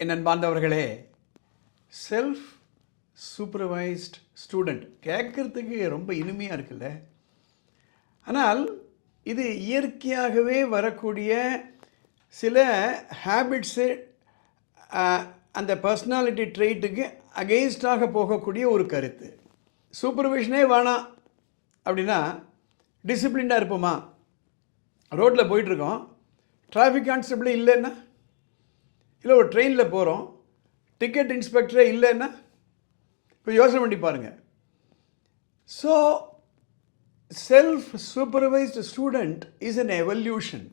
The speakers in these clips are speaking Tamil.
என் அன்பார்ந்தவர்களே செல்ஃப் சூப்பர்வைஸ்ட் ஸ்டூடெண்ட் கேட்குறதுக்கு ரொம்ப இனிமையாக இருக்குல்ல? ஆனால் இது இயற்கையாகவே வரக்கூடிய சில ஹேபிட்ஸு அந்த பர்சனாலிட்டி ட்ரெயிட்டுக்கு அகெயின்ஸ்டாக போகக்கூடிய ஒரு கருத்து. சூப்பர்விஷனே வேணாம் அப்படின்னா டிசிப்ளின்டாக இருப்போமா? ரோட்டில் போயிட்டுருக்கோம் டிராஃபிக் கான்ஸ்டபிள் இல்லைன்னா இல்லை ஒரு ட்ரெயினில் போகிறோம் டிக்கெட் இன்ஸ்பெக்டரே இல்லைன்னா இப்போ யோசனை பண்ணி பாருங்கள் so self supervised student is an evolution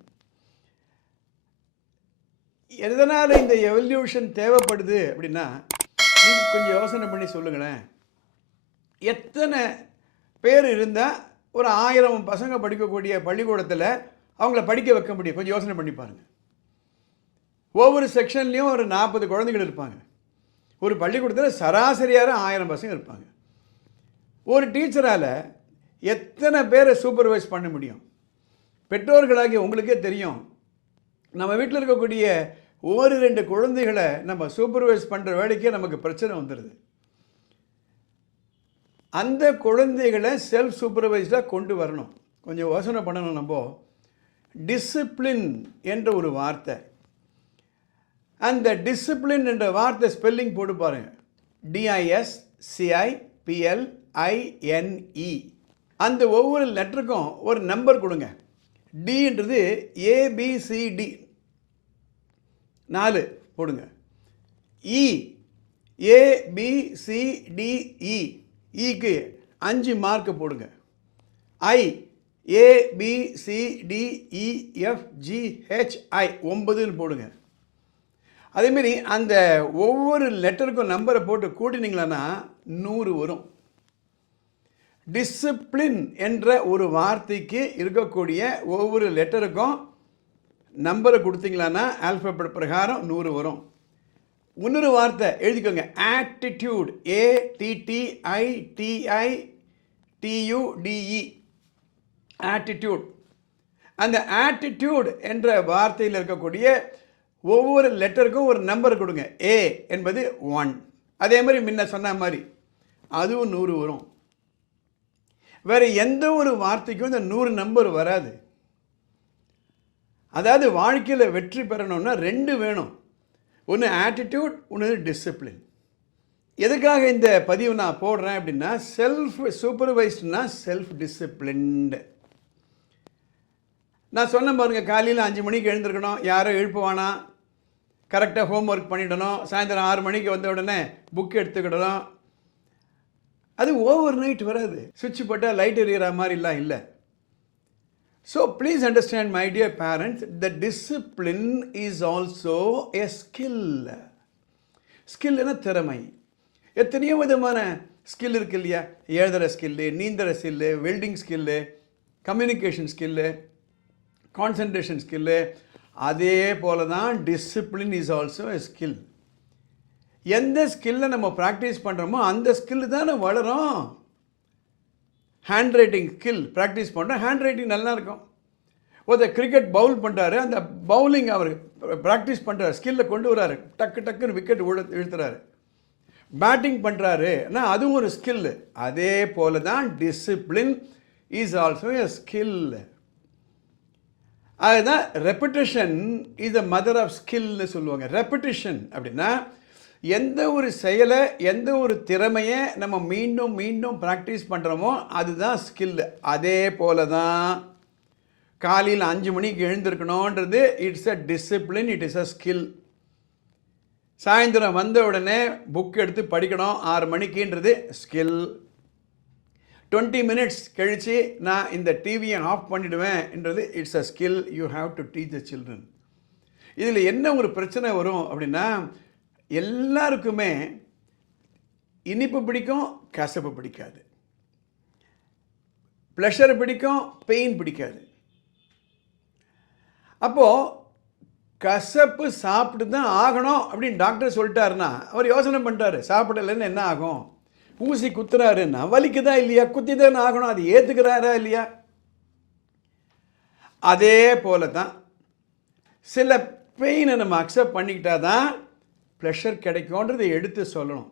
எதனால் இந்த எவல்யூஷன் தேவைப்படுது அப்படின்னா நீங்கள் கொஞ்சம் யோசனை பண்ணி சொல்லுங்களேன். எத்தனை பேர் இருந்தால் ஒரு ஆயிரம் பசங்க படிக்கக்கூடிய பள்ளிக்கூடத்தில் அவங்கள படிக்க வைக்க முடியும்? கொஞ்சம் யோசனை பண்ணி பாருங்கள் ஒவ்வொரு செக்ஷன்லேயும் ஒரு நாற்பது குழந்தைகள் இருப்பாங்க. ஒரு பள்ளிக்கூடத்தில் சராசரியாக ஆயிரம் பசங்க இருப்பாங்க. ஒரு டீச்சரால் எத்தனை பேரை சூப்பர்வைஸ் பண்ண முடியும்? பெற்றோர்களாகிய உங்களுக்கே தெரியும். நம்ம வீட்டில் இருக்கக்கூடிய ஒரு ரெண்டு குழந்தைகளை நம்ம சூப்பர்வைஸ் பண்ணுற வேலைக்கே நமக்கு பிரச்சனை வந்துடுது அந்த குழந்தைகளை செல்ஃப் சூப்பர்வைஸ்டாக கொண்டு வரணும். கொஞ்சம் யோசனை பண்ணணும் நம்ம. டிசிப்ளின் என்ற ஒரு வார்த்தை. அந்த டிசிப்ளின் என்ற வார்த்தை ஸ்பெல்லிங் போட்டு பாருங்க. டிஐஎஸ் சிஐ பிஎல் ஐஎன்இ அந்த ஒவ்வொரு லெட்டருக்கும் ஒரு நம்பர் கொடுங்க. டின்றது ஏபிசிடி நாலு போடுங்க. இ ஏபிசிடிஇ இக்கு அஞ்சு மார்க் போடுங்க. ஐ ஏபிசிடிஇஎஃப்ஜிஹெச்ஐ ஒன்பதுன்னு போடுங்க. அதேமாரி அந்த ஒவ்வொரு லெட்டருக்கும் நம்பரை போட்டு கூட்டினீங்களான்னா நூறு வரும். டிசிப்ளின் என்ற ஒரு வார்த்தைக்கு இருக்கக்கூடிய ஒவ்வொரு லெட்டருக்கும் நம்பரை கொடுத்தீங்களான்னா ஆல்ஃபபெட் பிரகாரம் நூறு வரும். இன்னொரு வார்த்தை எழுதிக்கோங்க. Attitude. A T T I T I T U D E attitude. அந்த ஆட்டிடியூட் என்ற வார்த்தையில் இருக்கக்கூடிய ஒவ்வொரு லெட்டருக்கும் ஒரு நம்பர் கொடுங்க. ஏ என்பது ஒன் அதே மாதிரி முன்ன சொன்ன மாதிரி அதுவும் நூறு வரும். வேறு எந்த ஒரு வார்த்தைக்கும் இந்த நூறு நம்பர் வராது. அதாவது வாழ்க்கையில் வெற்றி பெறணும்னா ரெண்டு வேணும். ஒன்று ஆட்டிடியூட் ஒன்று டிசிப்ளின் எதுக்காக இந்த பதிவு நான் போடுறேன் அப்படின்னா செல்ஃப் சூப்பர்வைஸ்டுனா செல்ஃப் டிசிப்ளின்டு நான் சொன்ன பாருங்க காலையில் அஞ்சு மணிக்கு எழுந்திருக்கணும். யாரும் எழுப்புவானா? கரெக்டாக ஹோம் ஒர்க் பண்ணிடணும். சாயந்தரம் ஆறு மணிக்கு வந்த உடனே புக் எடுத்துக்கிடணும். அது ஓவர் நைட் வராது. சுவிட்ச் போட்டால் லைட் எரியிற மாதிரிலாம் இல்லை. So please understand my dear parents the discipline is also a skill ஸ்கில்னா திறமை. எத்தனையோ விதமான ஸ்கில் இருக்கு இல்லையா? எழுதுகிற skill நீந்துற skill welding skill communication skill concentration skill அதே போல தான் discipline is also a skill எந்த ஸ்கில்லை நம்ம ப்ராக்டிஸ் பண்ணுறோமோ அந்த ஸ்கில் தானே வளரும். ஹேண்ட் ரைட்டிங் ஸ்கில் ப்ராக்டிஸ் பண்ணுறோம் ஹேண்ட் ரைட்டிங் நல்லா இருக்கும். ஒருத்தர் கிரிக்கெட் பவுல் பண்ணுறாரு அந்த பவுலிங் அவர் ப்ராக்டிஸ் பண்ணுறாரு ஸ்கில்லை கொண்டு வராரு. டக்கு டக்குன்னு விக்கெட் உழ இழுத்துறாரு. பேட்டிங் பண்ணுறாரு ஆனால் அதுவும் ஒரு ஸ்கில்லு அதே போல தான் discipline is also a skill அதுதான் repetition is the mother of ஸ்கில்னு சொல்லுவாங்க. ரெப்படிஷன் அப்படின்னா எந்த ஒரு செயலை எந்த ஒரு திறமையை நம்ம மீண்டும் மீண்டும் ப்ராக்டிஸ் பண்ணுறோமோ அதுதான் ஸ்கில் அதே போல தான் காலையில் அஞ்சு மணிக்கு எழுந்திருக்கணுன்றது it's a discipline it is a skill சாயந்தரம் வந்த உடனே புக் எடுத்து படிக்கணும் ஆறு மணிக்குன்றது ஸ்கில் டுவெண்ட்டி மினிட்ஸ் கழித்து நான் இந்த டிவியை off பண்ணிவிடுவேன்ன்றது it's a skill you have to teach the children இதில் என்ன ஒரு பிரச்சனை வரும் அப்படின்னா எல்லாருக்குமே இனிப்பு பிடிக்கும் கசப்பு பிடிக்காது. ப்ளஷர் பிடிக்கும் பெயின் பிடிக்காது. அப்போது கசப்பு சாப்பிட்டு தான் ஆகணும் அப்படின்னு டாக்டர் சொல்லிட்டாருன்னா அவர் யோசனை பண்ணிட்டாரு சாப்பிடலைன்னு என்ன ஆகும்? ஊசி குத்துறாருன்னா வலிக்குதா இல்லையா? குத்தி தான் ஆகணும். அது ஏற்றுக்கிறாரா இல்லையா? அதே போல தான் சில பெயினை நம்ம அக்செப்ட் பண்ணிக்கிட்டா தான் ப்ளஷர் கிடைக்கும்ன்றதை எடுத்து சொல்லணும்.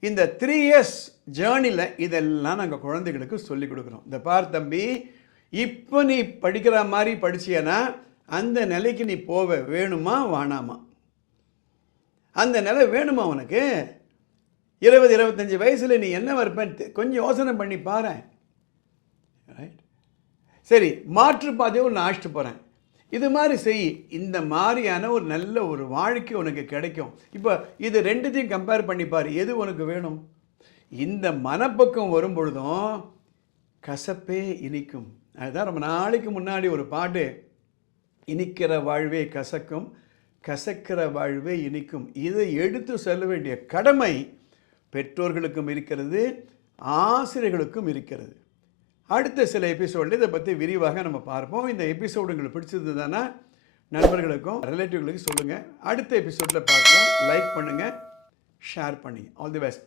இந்த த்ரீ இயர்ஸ் ஜேர்னியில் இதெல்லாம் நாங்கள் குழந்தைகளுக்கு சொல்லிக் கொடுக்குறோம். இந்த பார் தம்பி இப்போ நீ படிக்கிற மாதிரி படிச்சியனா அந்த நிலைக்கு நீ போவ. வேணுமா? வாணாமா? அந்த நிலை வேணுமா உனக்கு? இருபது இருபத்தஞ்சி வயசில் நீ என்ன இருப்பேன்னு கொஞ்சம் யோசனை பண்ணி பாரு ரைட் சரி மாற்றுப்பாதையை ஒன்று அழைச்சிட்டு போகிறேன் இது மாதிரி செய். இந்த மாதிரியான ஒரு நல்ல ஒரு வாழ்க்கை உனக்கு கிடைக்கும். இப்போ இது ரெண்டுத்தையும் கம்பேர் பண்ணி பாரு. எது உனக்கு வேணும்? இந்த மனப்பக்கம் வரும் பொழுதும் கசப்பே இனிக்கும். அதுதான் ரொம்ப நாளைக்கு முன்னாடி ஒரு பாட்டு. இனிக்கிற வாழ்வே கசக்கும் கசக்கிற வாழ்வே இனிக்கும். இதை எடுத்து சொல்ல வேண்டிய கடமை பெற்றோர்களுக்கும் இருக்கிறது ஆசிரியர்களுக்கும் இருக்கிறது. அடுத்த சில எபிசோடில் இதை பற்றி விரிவாக நம்ம பார்ப்போம். இந்த எபிசோடு உங்களுக்கு பிடிச்சிருந்ததுன்னா நண்பர்களுக்கும் ரிலேட்டிவ்களுக்கும் சொல்லுங்கள் அடுத்த எபிசோடில் பார்க்கலாம். லைக் பண்ணுங்கள் ஷேர் பண்ணுங்கள் ஆல் தி பெஸ்ட்